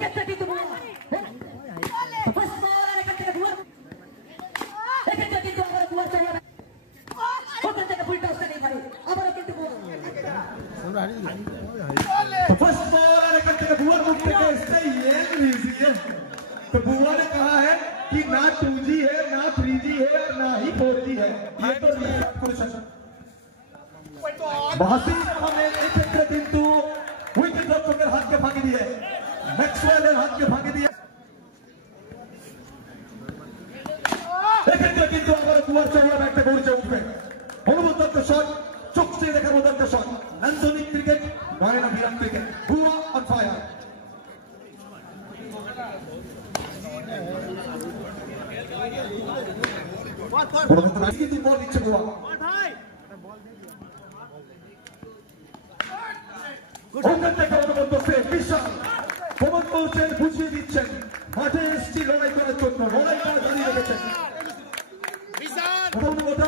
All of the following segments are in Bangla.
এক্ষেত্রে কিন্তু ফার্স্ট বল আর এক্ষেত্রে বুয়া এক্ষেত্রে কিন্তু আবার বুয়া চলে ওখান থেকে ফুল টসটা নেই ভাই আবারও কিন্তু फर्स्ट बॉल और इकट्ठे बुआ मुक्ति के इससे ये लीजिए तो बुआ ने कहा है कि ना 2G है ना 3G है और ना ही 4G है ये तो बहासी हमें इकट्ठे किंतु विकेट रक्षकेर हाथ के भागे दिए मैक्सवेलेर हाथ के भागे दिए इकट्ठे किंतु आबार बुआर चौड़ा बैठते गौरचे उठবে অনুমোদিত শট চোখে দেখার মতো একটা শট নান্দনিক ক্রিকেট নয়না বিরাট ক্রিকেট বুয়া অন ফায়ার কিন্তু বল দিচ্ছে বুয়া ওখান থেকে অনুমোদিত সে বিশাল প্রমাণ করছেন বুঝিয়ে দিচ্ছেন মাঠে এসছি লড়াই করার জন্য লড়াই করে দাঁড়িয়ে রেখেছেন অনুমোদিত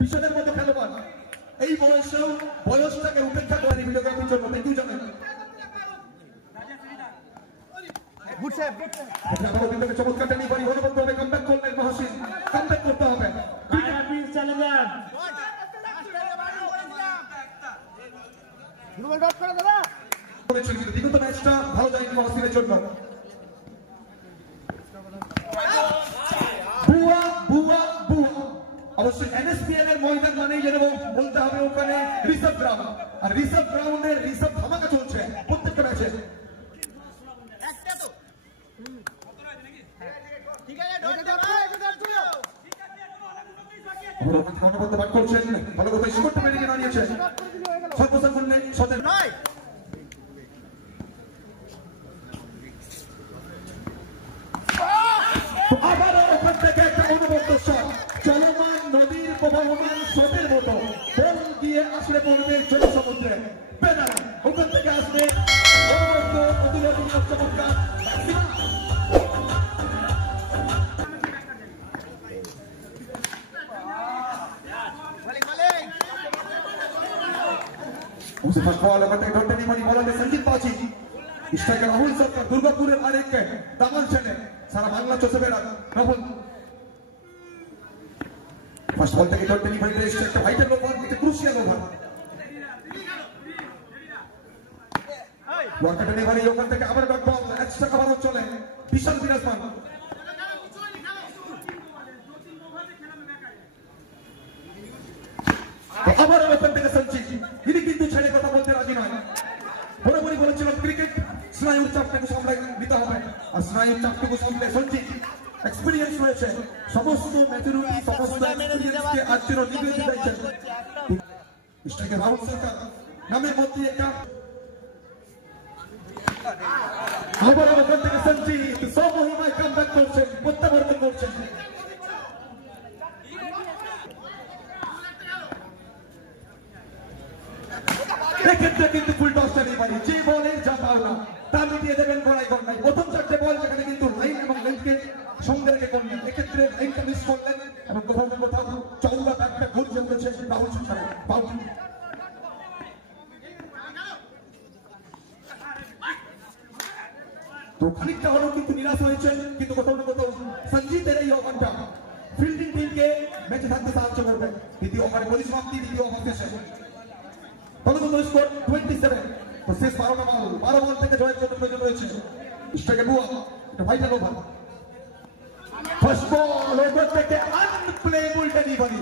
বিশালের মতো খেলোয়াড় এই বয়সেও বয়সটাকে উপেক্ষা করেনি ভিডিওগ্রাফির জন্য কিন্তু জানেন চমৎকার টেনি বাড়ি অনুবন্ধ হবে কামব্যাক করলেন মহাসিন কামব্যাক করতে হবে বিগত ম্যাচটা ভালো যায়নি মহাসিনের জন্য বুয়া বুয়া বুয়া অবশ্যই এনএসপিএল এর ময়দান মানেই যেন বলতে হবে ওখানে রিসার্ভ গ্রাউন্ড আর রিসার্ভ গ্রাউন্ডের রিসার্ভ ধামাকা চলছে প্রত্যেকটা ম্যাচে একটা তো ঠিক আছে ধন্যবাদ বাট করছেন ভালো কথা স্কোরটা মেরে দাঁড়িয়েছে সর্বসান করলে সতের নয় আবার ওখান থেকে একটা অনুবদ্ধ শট চলমান নদীর প্রবাহমান স্রোতের মতো বল গিয়ে আসলে পড়বে জনসমুদ্রে পেনাল ওখান থেকে আসবে অনুবদ্ধ অতিরথ চমৎকার उसे फर्स्ट बॉल करते ढोटे नहीं मारी बॉल में संजीत पाची स्ट्राइकर राहुल सरकार दुर्गापुर आरेख के दामन चले सारा बांग्ला चौसे बेड़ा राहुल फर्स्ट बॉल থেকে ঢোটে नहीं मारी striker vital over with crucial over worker नहीं मारी ওখান থেকে আবার ডট বল এক্সট্রা কভারও চলে বিশাল বিরাজমান আবার ওখান থেকে সঞ্চিত তিনি কিন্তু ছেড়ে কথা বলতে রাজি নয় বরাবরই বলেছিল ক্রিকেট স্নায়ুর চাপটাকে সামলে নিতে হবে আর স্নায়ুর চাপটুকু সামলে সঞ্চিত এক্সপেরিয়েন্স রয়েছে সমস্ত ম্যাচুরিটি সমস্ত এক্সপেরিয়েন্সকে আজকের নিবেদিত দিয়েছেন স্ট্রাইকার রাহুল সরকার নামের মধ্যে একটা আবার ওখান থেকে সঞ্চিত সমহিমায় কামব্যাক করছেন প্রত্যাবর্তন করছেন এক্ষেত্রে কিন্তু ফুল টসটা নেই পারি যে বলে যা পাওনা তা মিটিয়ে দেবেন গড়াই গড়াই প্রথম চারটে বল যেখানে কিন্তু লাইন এবং লেন্থকে সঙ্গে রেখে করলেন এক্ষেত্রে লাইনটা মিস করলেন এবং কোথাও কোথাও চৌড়া একটা গোল জমেছে রাহুল সরকার বাউন্ডারি তো খানিকটা হলেও কিন্তু নিরাশ হয়েছেন কিন্তু কোথাও না কোথাও সঞ্জিতের এই ওভারটা ফিল্ডিং টিমকে ম্যাচে থাকতে সাহায্য করবে দ্বিতীয় ওভারে পরিসমাপ্তি দ্বিতীয় ওভার শেষে স্কোর 27 তো শেষ 12 বল থেকে জয়ের জন্য প্রয়োজন রয়েছে স্ট্রাইকার বুয়া এটা ভাইটাল ওভার ফার্স্ট বল ওভার থেকে আনপ্লেবল ডেলিভারি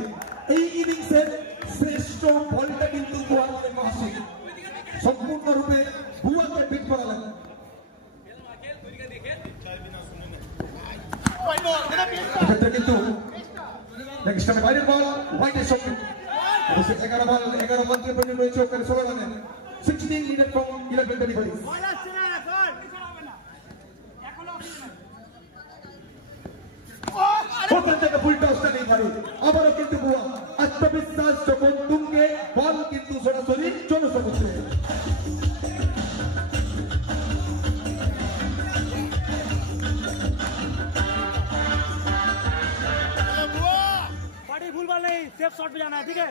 এই ইনিংসের শ্রেষ্ঠ বলটা কিন্তু বুয়া করে মহাসিন সম্পূর্ণরূপে বুয়াকে বিট করালেন এক্ষেত্রে কিন্তু নেক্সট টাইম বাইরের বল হোয়াইটের সঙ্গে 11 বল দিয়ে পরিণত হয়েছে ওখানে 16 রানে 16 লিডার ফ্রম 11 ডেলিভারিজ ওখান থেকে ফুল টসটা নেই পারি আবারও কিন্তু বুয়া আত্মবিশ্বাস যখন তুঙ্গে বল কিন্তু সরাসরি জনসমুদ্রে भूलभाल नहीं सेफ शॉट पे जाना है ठीक है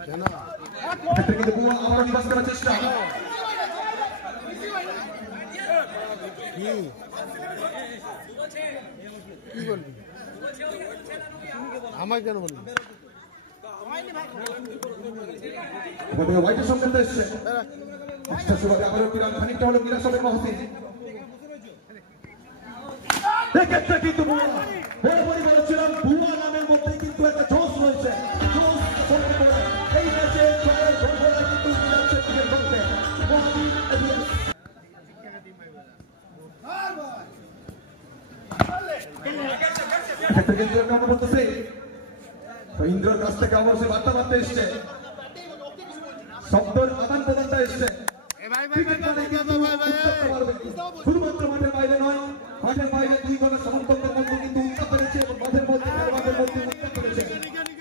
এক্ষেত্রে কিন্তু বুয়া আবারও নিবাস করার চেষ্টা। আমায় কেন বলবি? হোয়াইটের সংকেত এসছে। আবারও কিরান খানিকটা হলো নিরাশ হবে মহসিন। এক্ষেত্রে কিন্তু বরাবরই বলেছিলাম বুয়া নামের মধ্যে কিন্তু একটা জোশ রয়েছে। এই ম্যাচে জয়ের ঘোষণা কিন্তু মিলাচ্ছে নিজের বলতে এক্ষেত্রে কিন্তু আমরা বলতেছি ইন্দ্রর কাছ থেকে আবার সে বার্তা বার্তা এসছে, শব্দের আদান প্রদানটা এসছে। শুধুমাত্র মাঠের বাইরে নয়, মাঠের বাইরে দুই দলের সমর্থকদের মধ্যে কিন্তু উত্তাপ পেরেছে এবং মাঠের মধ্যে খেলোয়াড়দের মধ্যে উত্তাপ পেরেছে।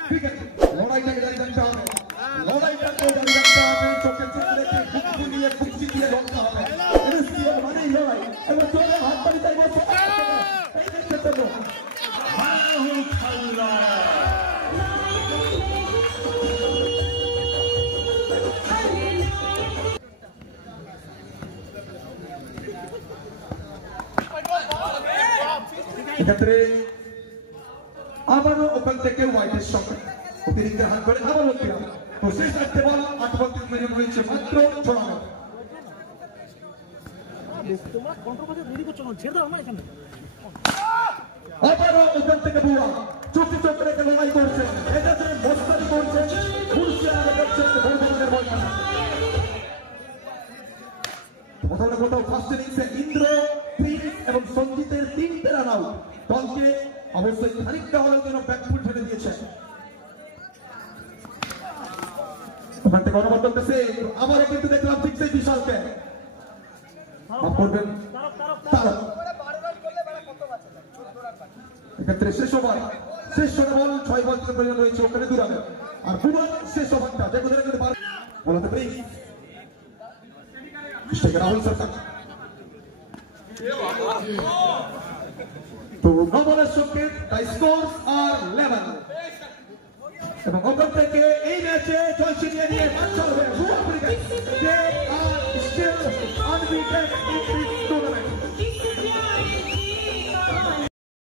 ঠিক আছে, লড়াইটাকে জারি রাখতে হবে, লড়াইটাকে জারি রাখতে হবে, চোখে চোখ রেখে বুক ফুলিয়ে কুচি দিয়ে লড়তে হবে। মানেই লড়াই এবং চলে হাত তালি তাই বলছে এই ক্ষেত্রে এক্ষেত্রে আবারও ওখান থেকে হোয়াইটের সঙ্গে অতিরিক্ত হাত করে আবারও কিরাম। তো শেষ রাখতে বল 8 বল 3 মিনিট রয়েছে মাত্র ছড়ানো। আবারও ওখান থেকে বুয়া চুক্তি চোখ রেখে লড়াই করছে, এটা যে মোস্তারি করছে ঘুরছে আগে করছে ভোরবানের বল। কোথাও না কোথাও ফার্স্ট ইনিংসে ইন্দ্র, প্রিন্স এবং সঞ্জিতের 3টে রান আউট দলকে অবশ্যই খানিকটা হওয়ার জন্য ব্যাকফুট ফেলে দিয়েছে। ওখান থেকে অনুমান করতেছে আবারও কিন্তু দেখলাম ঠিক সেই বিশালকে মাফ করবেন তারক। এক্ষেত্রে শেষ ওভার, শেষ বল 6 বল থেকে প্রয়োজন রয়েছে ওখানে 2 রানের। আর বুয়ার শেষ ওভারটা যে কোথায় কিন্তু বলাতে পারি রাহুল সরকার। তো নবলের সঙ্গে স্কোরস আর 11 এবং ওখান থেকে এই ম্যাচে জয় ছিনিয়ে নিয়ে মাঠ চলবে। They are still unbeaten in this